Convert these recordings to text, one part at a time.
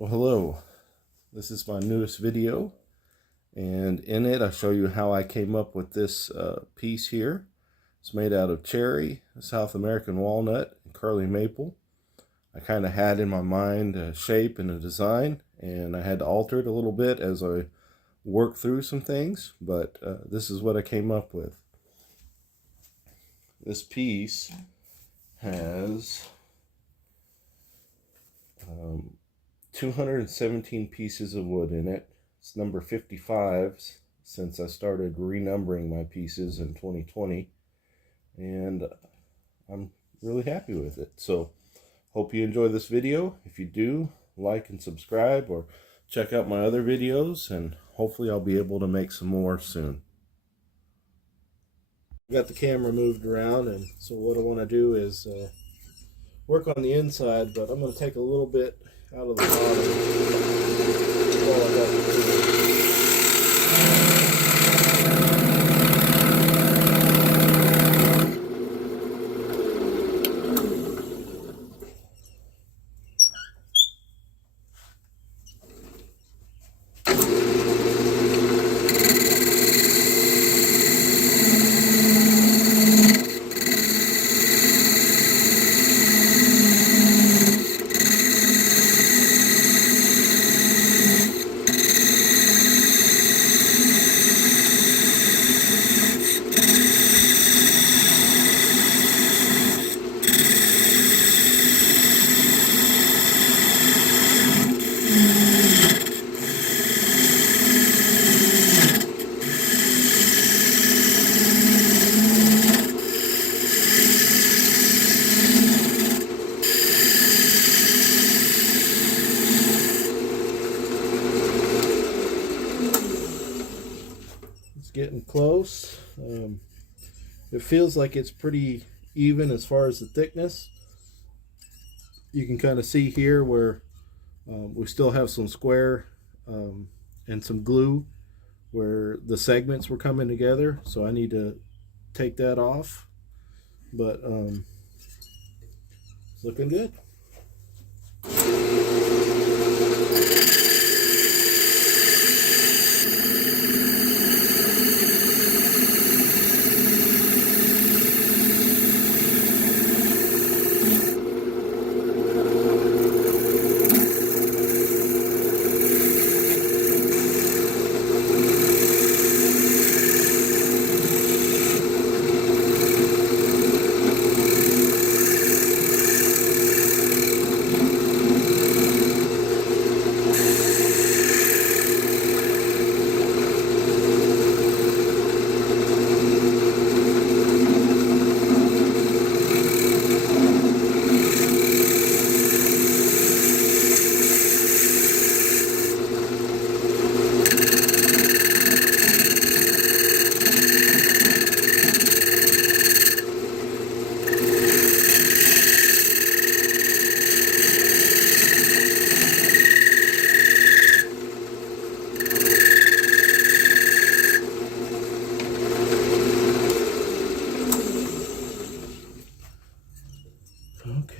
Well, hello. This is my newest video, and in it I show you how I came up with this piece here. It's made out of cherry, South American walnut, and curly maple. I kind of had in my mind a shape and a design, and I had to alter it a little bit as I worked through some things, but this is what I came up with. This piece has 217 pieces of wood in it. It's number 55 since I started renumbering my pieces in 2020, and I'm really happy with it. So hope you enjoy this video. If you do, like and subscribe, or check out my other videos, and hopefully I'll be able to make some more soon. I got the camera moved around, and so what I want to do is work on the inside, but I'm going to take a little bit out of the bottom. All I got to do. Getting close. It feels like it's pretty even as far as the thickness. You can kind of see here where we still have some square and some glue where the segments were coming together, so I need to take that off, but it's looking good.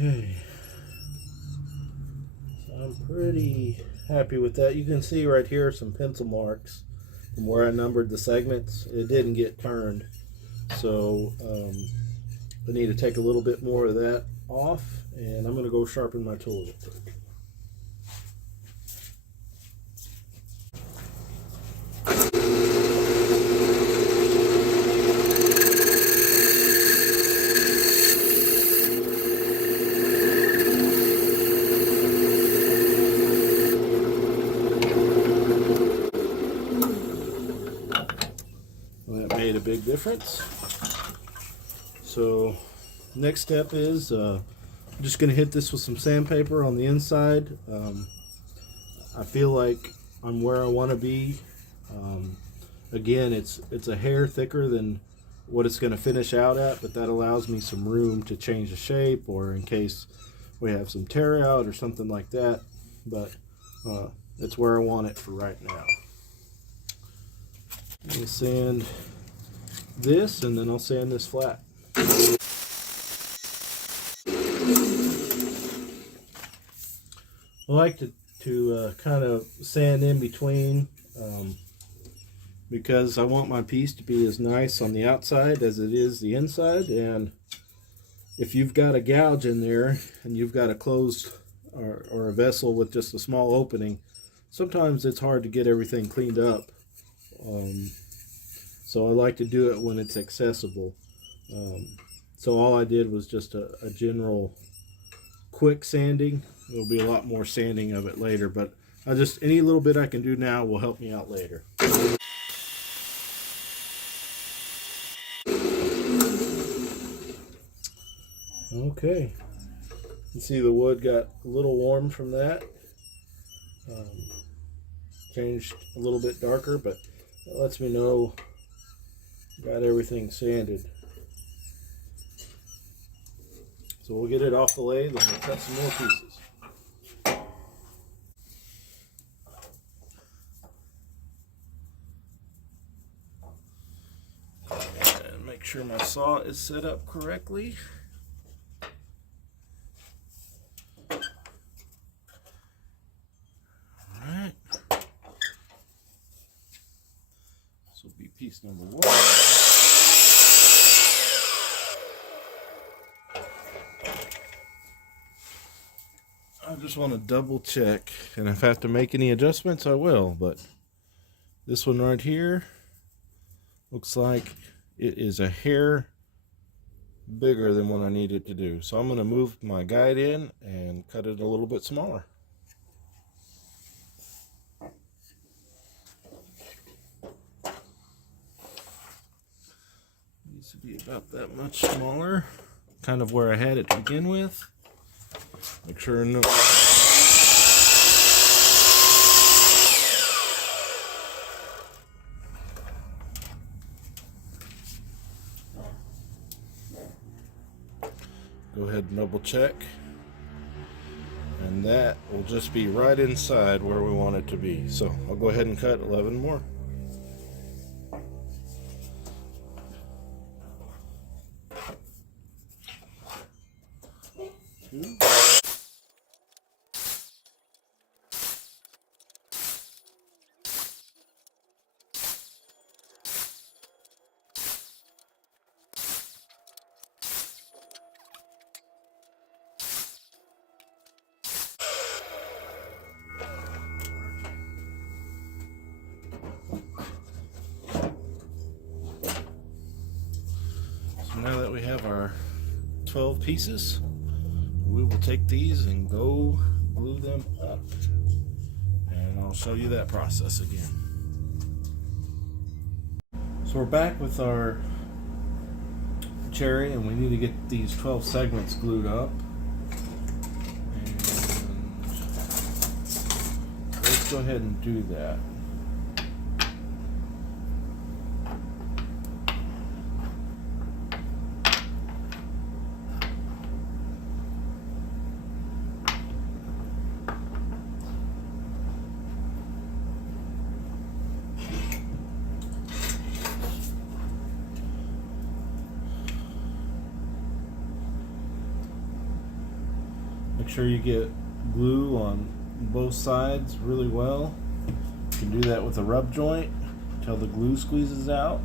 Okay, so I'm pretty happy with that. You can see right here some pencil marks from where I numbered the segments. It didn't get turned, so I need to take a little bit more of that off, and I'm going to go sharpen my tool real quick. That made a big difference. So next step is I'm just going to hit this with some sandpaper on the inside. I feel like I'm where I want to be. Again, it's a hair thicker than what it's going to finish out at, but that allows me some room to change the shape, or in case we have some tear out or something like that. But it's where I want it for right now. Let me sand this, and then I'll sand this flat. I like to to kind of sand in between because I want my piece to be as nice on the outside as it is the inside. And if you've got a gouge in there and you've got a closed or a vessel with just a small opening, sometimes it's hard to get everything cleaned up. So I like to do it when it's accessible. So all I did was just a general quick sanding. There'll be a lot more sanding of it later, but any little bit I can do now will help me out later. Okay, you see the wood got a little warm from that. Changed a little bit darker, but that lets me know got everything sanded. So we'll get it off the lathe and we'll cut some more pieces. And make sure my saw is set up correctly. Alright. This will be piece number 1. I just want to double check, and if I have to make any adjustments I will, but this one right here looks like it is a hair bigger than what I need it to do. So I'm going to move my guide in and cut it a little bit smaller. Needs to be about that much smaller, kind of where I had it to begin with. Make sure no. Go ahead and double check. And that will just be right inside where we want it to be. So I'll go ahead and cut 11 more. Now that we have our 12 pieces, we will take these and go glue them up, and I'll show you that process again. So we're back with our cherry, and we need to get these 12 segments glued up. And let's go ahead and do that. Make sure you get glue on both sides really well. You can do that with a rub joint until the glue squeezes out.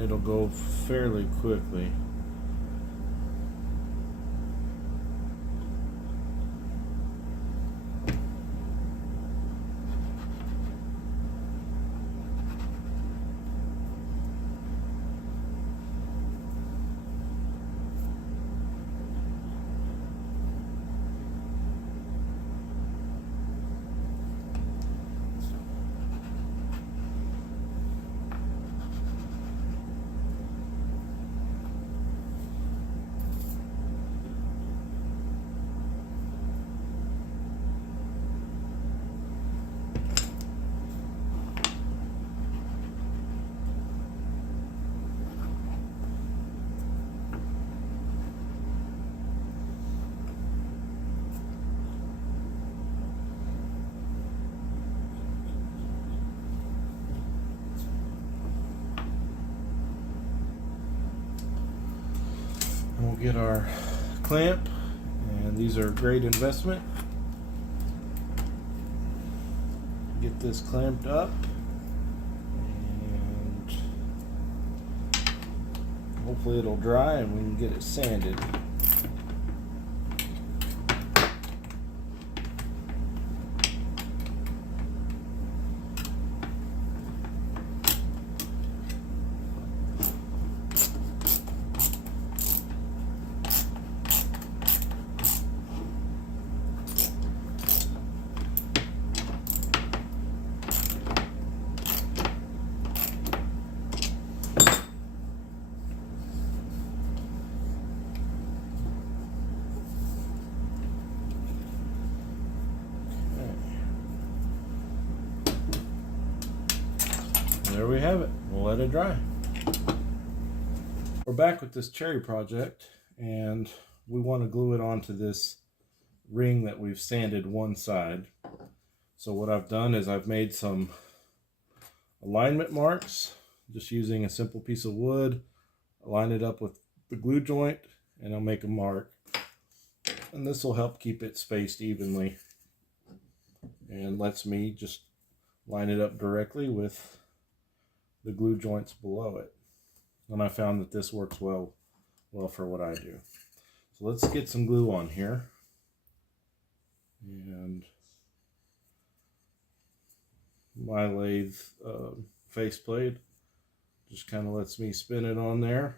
It'll go fairly quickly. get our clamp, and these are a great investment. Get this clamped up, and hopefully it'll dry and we can get it sanded. There we have it. We'll let it dry. We're back with this cherry project, and we want to glue it onto this ring that we've sanded one side. So what I've done is I've made some alignment marks, just using a simple piece of wood, line it up with the glue joint, and I'll make a mark. And this will help keep it spaced evenly and lets me just line it up directly with the glue joints below it. And I found that this works well for what I do. So let's get some glue on here. And my lathe faceplate just kind of lets me spin it on there.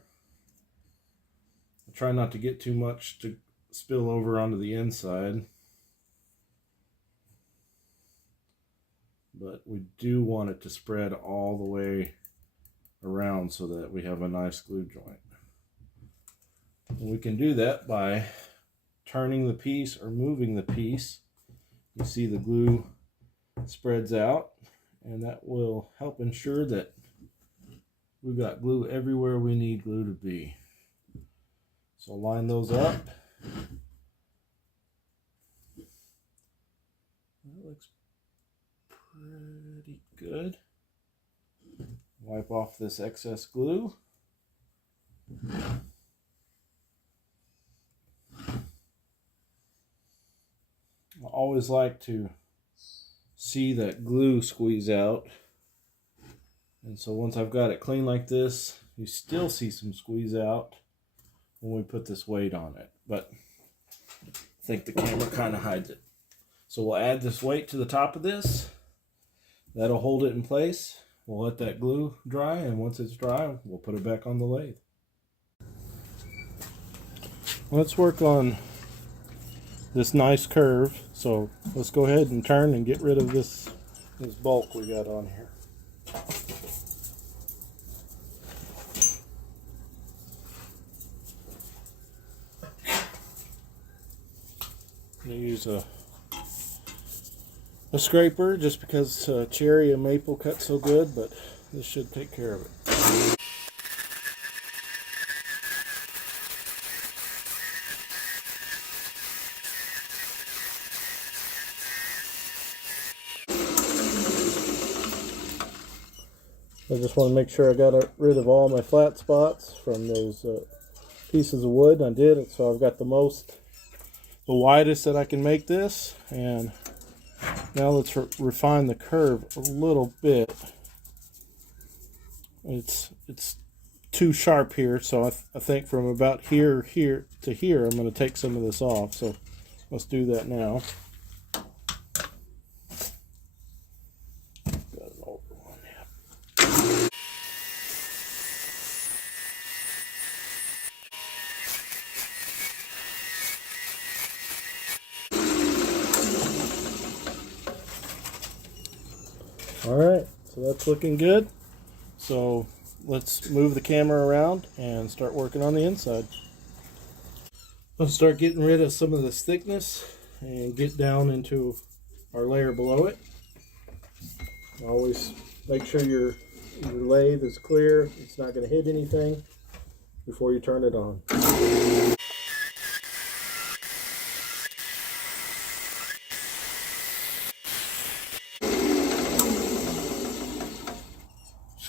I try not to get too much to spill over onto the inside, but we do want it to spread all the way around so that we have a nice glue joint. And we can do that by turning the piece or moving the piece. You see the glue spreads out, and that will help ensure that we've got glue everywhere we need glue to be. So line those up. That looks pretty good. Wipe off this excess glue. I always like to see that glue squeeze out. And so once I've got it clean like this, you still see some squeeze out when we put this weight on it. But I think the camera kind of hides it. So we'll add this weight to the top of this. That'll hold it in place. We'll let that glue dry, and once it's dry, we'll put it back on the lathe. Let's work on this nice curve. So let's go ahead and turn and get rid of this bulk we got on here. I'm going to use a scraper just because cherry and maple cut so good, but this should take care of it. I just want to make sure I got rid of all my flat spots from those pieces of wood. I did it, so I've got the widest that I can make this. And now let's refine the curve a little bit. It's too sharp here, so I think from about here to here, I'm going to take some of this off. So let's do that now. Got an older one, yeah. All right, so that's looking good. So let's move the camera around and start working on the inside. Let's start getting rid of some of this thickness and get down into our layer below it. Always make sure your lathe is clear. It's not going to hit anything before you turn it on.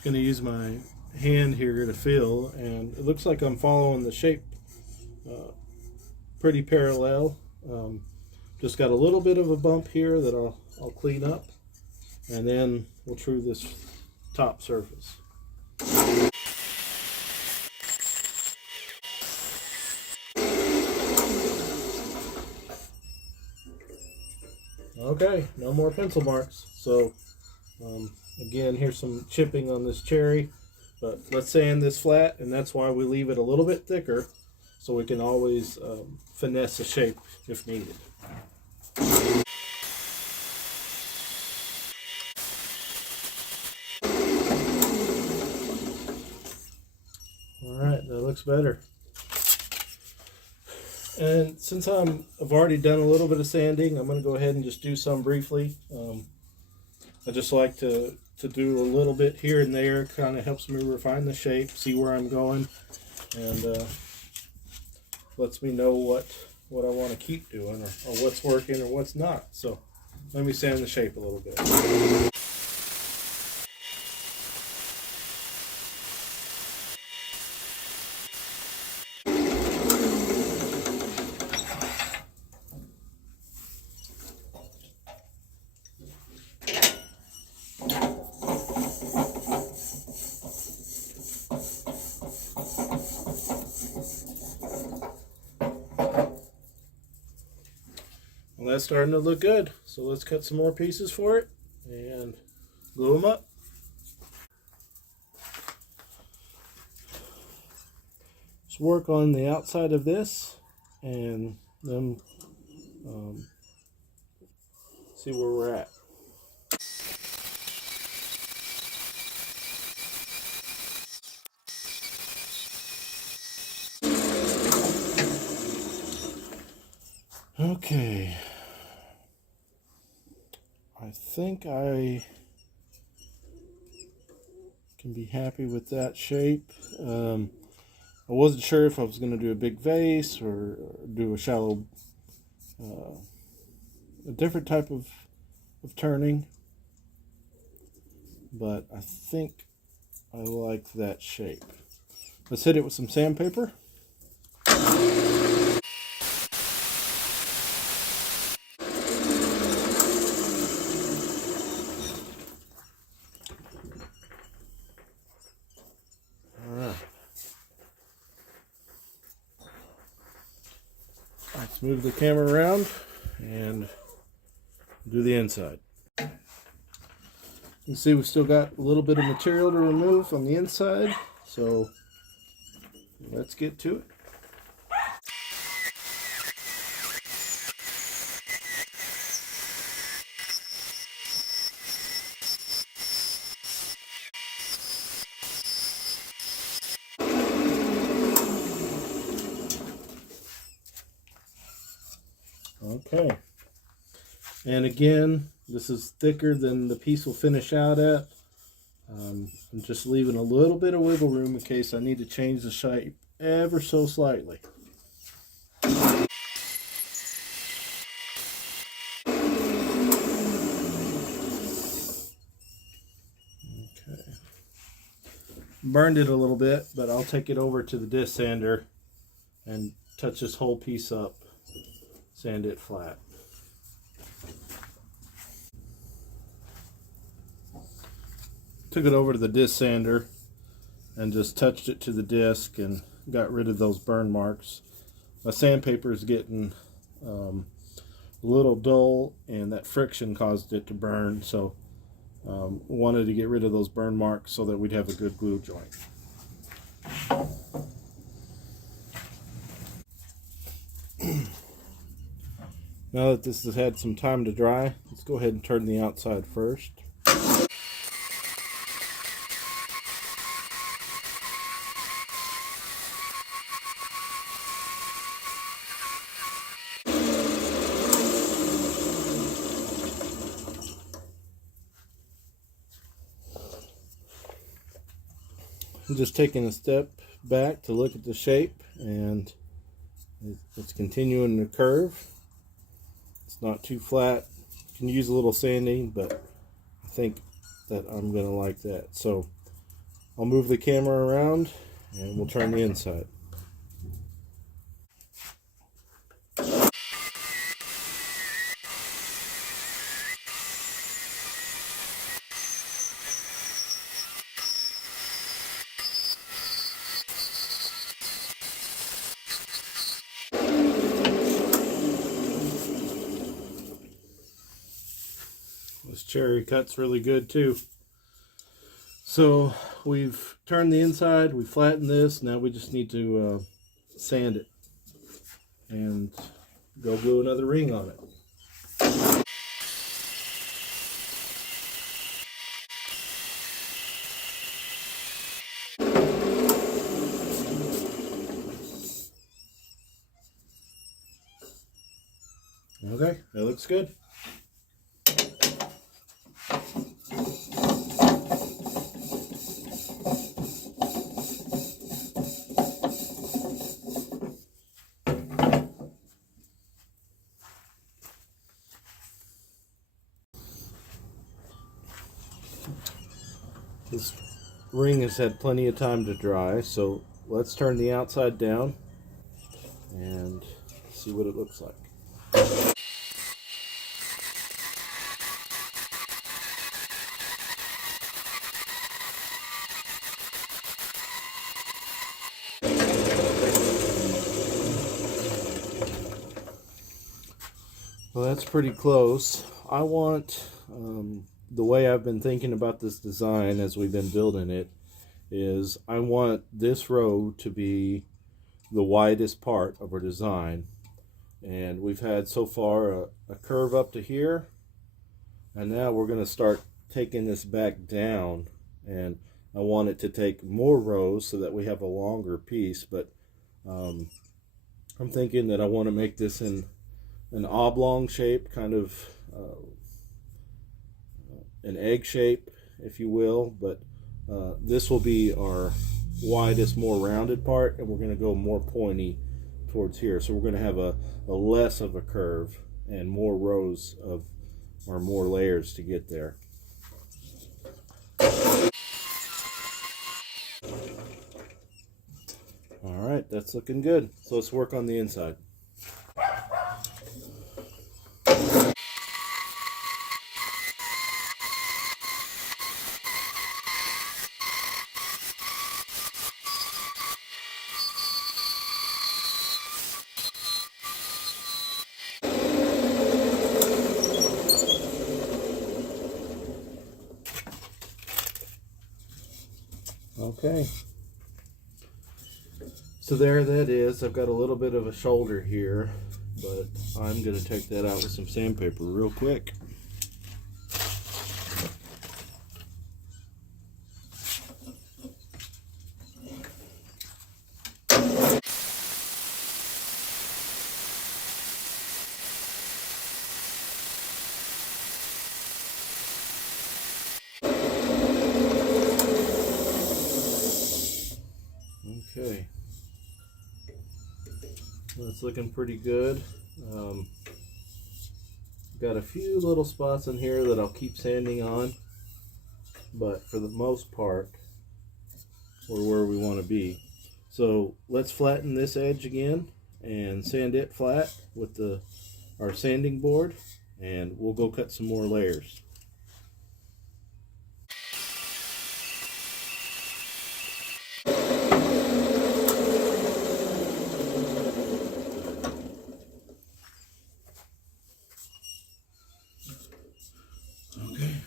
Going to use my hand here to feel, and it looks like I'm following the shape pretty parallel. Just got a little bit of a bump here that I'll clean up, and then we'll true this top surface. Okay, no more pencil marks. So again, here's some chipping on this cherry, but let's sand this flat, and that's why we leave it a little bit thicker, so we can always finesse the shape if needed. Alright, that looks better. And since I've already done a little bit of sanding, I'm going to go ahead and just do some briefly. I just like to do a little bit here and there. Kind of helps me refine the shape, see where I'm going, and lets me know what I want to keep doing, or what's working or what's not. So let me sand the shape a little bit. Well, that's starting to look good. So let's cut some more pieces for it and glue them up. Let's work on the outside of this and then see where we're at. Okay, I think I can be happy with that shape. I wasn't sure if I was going to do a big vase or do a shallow, a different type of turning, but I think I like that shape. Let's hit it with some sandpaper. Let's move the camera around and do the inside. You can see we've still got a little bit of material to remove on the inside, so let's get to it. Okay, and again, this is thicker than the piece will finish out at. I'm just leaving a little bit of wiggle room in case I need to change the shape ever so slightly. Okay. Burned it a little bit, but I'll take it over to the disc sander and touch this whole piece up. Sand it flat. Took it over to the disc sander and just touched it to the disc and got rid of those burn marks. My sandpaper is getting a little dull, and that friction caused it to burn, so wanted to get rid of those burn marks so that we'd have a good glue joint. Now that this has had some time to dry, let's go ahead and turn the outside first. I'm just taking a step back to look at the shape, and it's continuing to curve. It's not too flat. You can use a little sanding, but I think that I'm going to like that. So I'll move the camera around and we'll turn the inside. This cherry cuts really good too. So we've turned the inside, we flattened this, now we just need to sand it and go glue another ring on it. Okay, that looks good. This ring has had plenty of time to dry, so let's turn the outside down and see what it looks like. Well, that's pretty close. I want, the way I've been thinking about this design as we've been building it, is I want this row to be the widest part of our design. And we've had so far a curve up to here, and now we're going to start taking this back down, and I want it to take more rows so that we have a longer piece. But I'm thinking that I want to make this in an oblong shape, kind of an egg shape, if you will, but this will be our widest, more rounded part, and we're going to go more pointy towards here. So we're going to have a less of a curve and more rows of, or more layers to get there. All right, that's looking good. So let's work on the inside. Okay, so there that is. I've got a little bit of a shoulder here, but I'm going to take that out with some sandpaper real quick. Okay, well, it's looking pretty good. Got a few little spots in here that I'll keep sanding on, but for the most part, we're where we want to be. So let's flatten this edge again and sand it flat with our sanding board, and we'll go cut some more layers. Okay.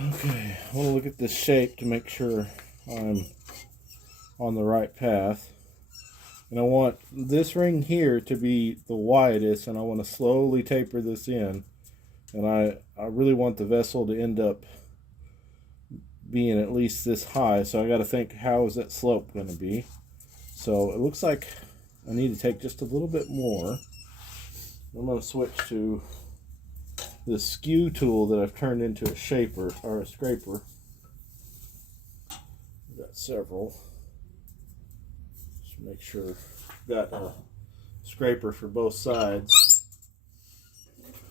Okay, I want to look at this shape to make sure I'm on the right path. And I want this ring here to be the widest, and I want to slowly taper this in. And I really want the vessel to end up being at least this high, so I got to think, how is that slope going to be? So it looks like I need to take just a little bit more. I'm going to switch to the skew tool that I've turned into a shaper, or a scraper. I've got several. Just make sure I've got a scraper for both sides.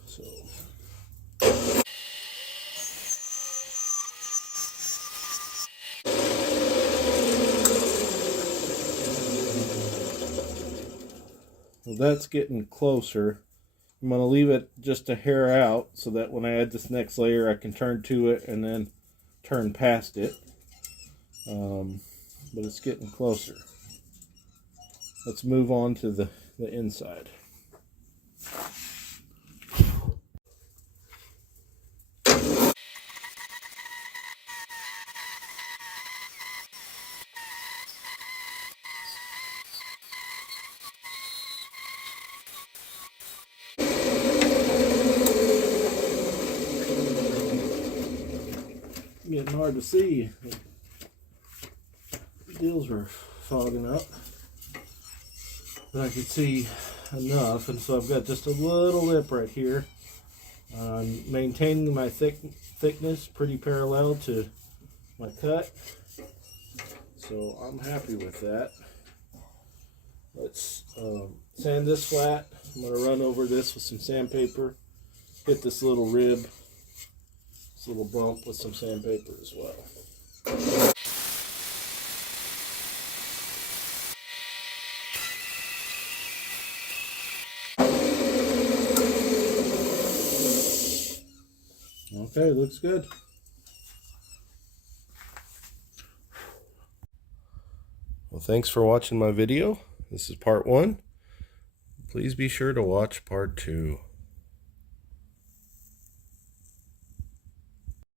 So that's getting closer. I'm going to leave it just a hair out so that when I add this next layer I can turn to it and then turn past it. But it's getting closer. Let's move on to the inside. Getting hard to see. The deals were fogging up, but I could see enough, and so I've got just a little lip right here. I'm maintaining my thickness pretty parallel to my cut, so I'm happy with that. Let's sand this flat. I'm going to run over this with some sandpaper, hit this little rib, this little bump with some sandpaper as well. Okay, looks good. Well, thanks for watching my video. This is part 1. Please be sure to watch part 2.